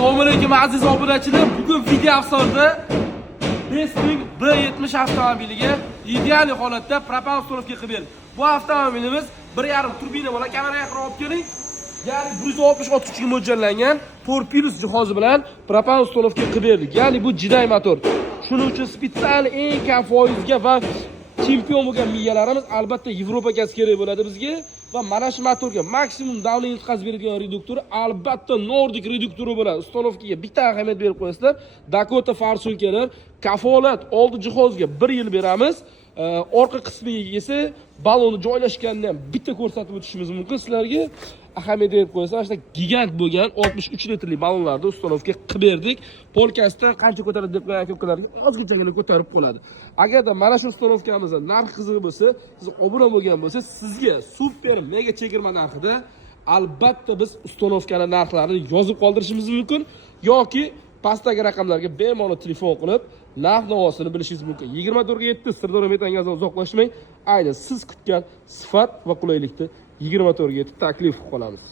Assalomu alaykum aziz obunachilar. Bugun video afsonida Bestring B70 avtomobiliga ideal holatda propan uстановка qilib berdik. Bu avtomobilimiz 1.5 turbina bilan kamera yaqinroq olib keling. Ya'ni 160 kuchga mo'ljallangan 4+ jihozi bilan propan uстановка qilib berdik. Ya'ni bu jiday motor. Shuning uchun spetsial eng kam foizga va chempion bo'lgan miyalarimiz albatta Yevropa gaz kerak bo'ladi bizga va mana shu motorga maksimum davlat yetkazib beradigan reduktori albatta Nordic reduktori bilan uстановkaga bitta ahamiyat berib qo'yasizlar. Dakota farsulkalar kafolat oldi jihozga 1 yil beramiz. Orqa qismiga esa balonni joylashganini ham bitta ko'rsatib o'tishimiz mumkin sizlarga. Ahamiyat berib qo'yasizlar. Mana gigant bo'lgan 63 litrli ballonlarni uстановка qilib berdik. Polkasdan qancha ko'taradi deb qo'ygan aka-ukalarga ozginchagina ko'tarib qoladi. Agarda mana shu uстановkamizning narxi qiziq bo'lsa, siz obuna bo'lgan bo'lsa, sizga super mega chegirma narxida albatta biz uстановkani narxlarini yozib qoldirishimiz mumkin yoki pastdagi raqamlarga bemalol telefon qilib narx-navosini bilishingiz mumkin. 24/7 Sirdaryo metangazdan uzoqlashmang. Aynan siz kutgan sifat va qulaylikni 24/7 taklif qilib qolamiz.